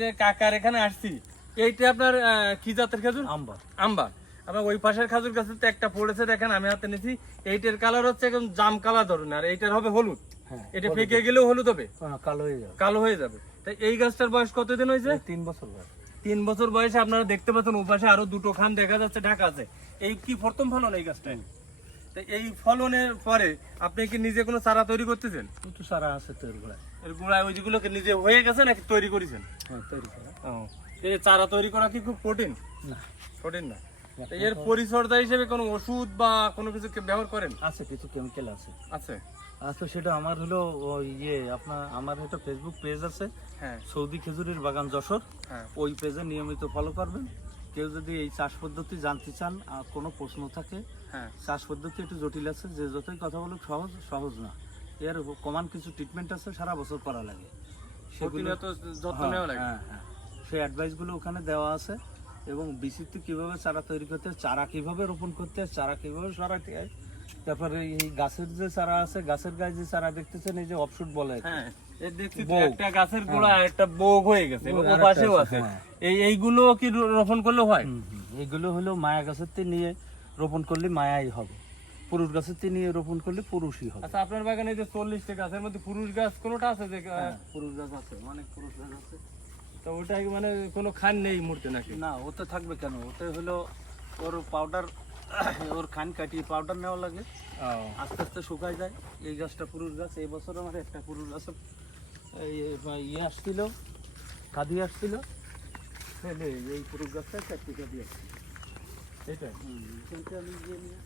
যে কাকার এখানে আসছি, এইটা আপনার কি জাতের খেজুর? আম্বার। আম্বার। আপনার ওই পাশের খেজুর গাছে তো একটা পড়েছে, দেখেন আমি হাতে নিয়েছি, এইটার কালার হচ্ছে একদম জাম কালার ধরুন, আর এইটার হবে হলুদ। হ্যাঁ, এটা ফেকে গেলেও হলুদ হবে, কালো হয়ে যাবে। কালো হয়ে যাবে। তাই এই গাছটার বয়স কতদিন হয়েছে? 3 বছর বয়স। 3 বছর বয়সে আপনারা দেখতে পাচ্ছেন ওপাশে আরো দুটো খান দেখা যাচ্ছে ঢাকা আছে। এই কি প্রথম ফলন এই গাছটায়? তো এই ফলনের পরে আপনি কি নিজে কোনো চারা তৈরি করতেছেন? তো সারা আছে তৈরি করা। এর গোড়ায় ওই যেগুলো কি নিজে হয়ে গেছে নাকি তৈরি করেছেন? হ্যাঁ, তৈরি করা। এই চারা তৈরি করা কি খুব কঠিন? না, কঠিন না। তো এর পরিচর্যা হিসেবে কোনো ওষুধ বা কোনো কিছু ব্যবহার করেন? আছে, কিছু কেমিক্যাল আছে। আছে। আচ্ছা, সেটা আমার হলো ওই আমার একটা ফেসবুক পেজ আছে, হ্যাঁ সৌদি খেজুরের বাগান যশোর। হ্যাঁ। ওই পেজে নিয়মিত ফলো করবেন। কেউ যদি এই চাষ পদ্ধতি জানতে চান আর কোনো প্রশ্ন থাকে, হ্যাঁ চাষ পদ্ধতি একটু জটিল আছে, যে যতই কথা বলুক সহজ না। এর কমান কিছু ট্রিটমেন্ট আছে, সারা বছর করা লাগে, সেগুলো তো যত্ন নেওয়া লাগে। হ্যাঁ হ্যাঁ, সেই অ্যাডভাইসগুলো ওখানে দেওয়া আছে। এবং বিচিত্র কিভাবে চারা তৈরি করতে হয়, চারা কিভাবে রোপণ করতে হয়, চারা কিভাবে সরাতে হয়, তারপরে এই গাছের যে চারা আছে, গাছের গায়ে যে চারা দেখতেছেন, এই যে অফশুট বলে, হ্যাঁ এর দেখছি তো বোগ। একটা গাছের গোড়া একটা বোগ হয়ে গেছে, এবং বোগ, ও পাশেও আরেকটা আছে। আছে, হ্যাঁ। এইগুলো কি রোপণ করলে হয়? এগুলো হলো মায়া গাছের থেকে নিয়ে রোপণ করলে মায়াই হবে, পুরুষ গাছের থেকে নিয়ে রোপণ করলে পুরুষই হবে। আচ্ছা, আপনার বাগানে যে 40টা গাছের মধ্যে পুরুষ গাছ কোনোটা আছে যে পুরুষ গাছ আছে, অনেক পুরুষ গাছ আছে। তো ওটা কি মানে কোনো খান নেই মুহূর্তে নাকি? না, ওতে থাকবে কেন, ওতে হলো ওর পাউডার, ওর খান কাটিয়ে পাউডার নেওয়া লাগে, আস্তে আস্তে শুকায় যায়। এই গাছটা পুরুষ গাছ, এই বছর আমার একটা পুরুষ গাছ ইয়ে আসছিল, কাঁদি আসছিল, এই পুরুষ গাছটা 4টি কাঁদি আসছিল। এটা কিন্তু আমি যে নিয়ে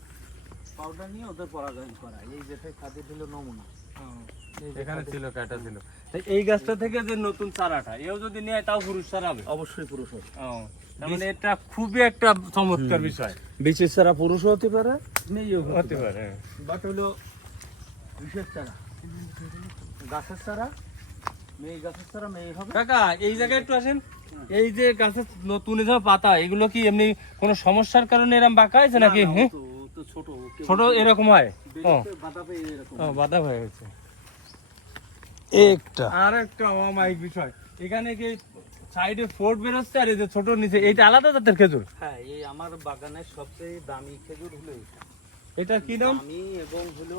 পাউডার নিয়ে ওদের পরাগায়ন করা, এই যেটাই খাদি দিল নমুনা। এখানে ছিল, কাটা ছিল। তাই এই গাছটা থেকে যে নতুন চারাটা, এও যদি নেয় তাও পুরুষ চারা হবে? অবশ্যই পুরুষ হবে। তার মানে এটা খুবই একটা চমৎকার বিষয়। বিচের চারা পুরুষও হতে পারে, মেয়েও হতে পারে। বাট হলো বিশেষ চারা, গাছের চারা, মেয়ে গাছের চারা মেয়ে হবে। কাকা এই জায়গায় একটু আসেন। এই যে গাছের নতুন যে পাতা, এগুলো কি এমনি কোনো সমস্যার কারণে এরকম বাঁকা হয়েছে নাকি? হ্যাঁ, তো ছোট ছোট এরকম হয়। বাধা পেয়ে এরকম বাধা হয়ে গেছে। একটা আর একটা অমায়িক বিষয়, এখানে কি সাইডে ফোর্ট বের হচ্ছে, আর এই যে ছোট নিচে, এইটা আলাদা জাতের খেজুর? হ্যাঁ, এই আমার বাগানের সবচেয়ে দামি খেজুর হলো এটা। এটা কি নাম? দামি এবং হলো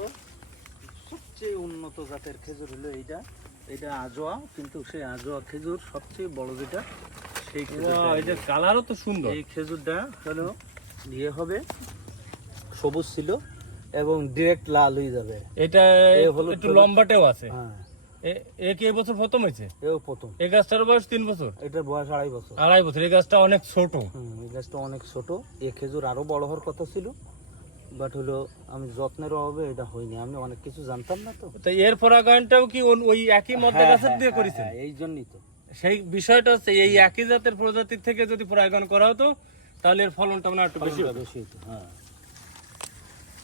সবচেয়ে উন্নত জাতের খেজুর হলো এইটা। এটা আজোয়া, কিন্তু সেই আজোয়া খেজুর সবচেয়ে বড় যেটা, সেই খেজুরটা। এই যে কালারও তো সুন্দর। এই খেজুরটা হলো ইয়ে হবে, সবুজ ছিল এবং ডিরেক্ট লাল হয়ে যাবে। এটা এ হলুদ একটু লম্বাটেও আছে। হ্যাঁ, এ কি এই বছর প্রথম হয়েছে? এও প্রথম। এই গাছটার বয়স 3 বছর? এটার বয়স 2.5 বছর। 2.5 বছর। এই গাছটা অনেক ছোট। এই গাছটা অনেক ছোট। এই খেজুর আরো বড় হওয়ার কথা ছিল, বাট হলো আমি যত্নের অভাবে এটা হয়নি। আমি অনেক কিছু জানতাম না তো। তো এর পরাগায়নটাও কি ওই একই মধ্যে গাছের দিয়ে করেছেন? এই জন্যই তো। সেই বিষয়টা হচ্ছে, এই একই জাতের প্রজাতির থেকে যদি পরাগায়ন করা হতো, তাহলে এর ফলনটা মানে একটু বেশি হতো। বেশি হতো, হ্যাঁ।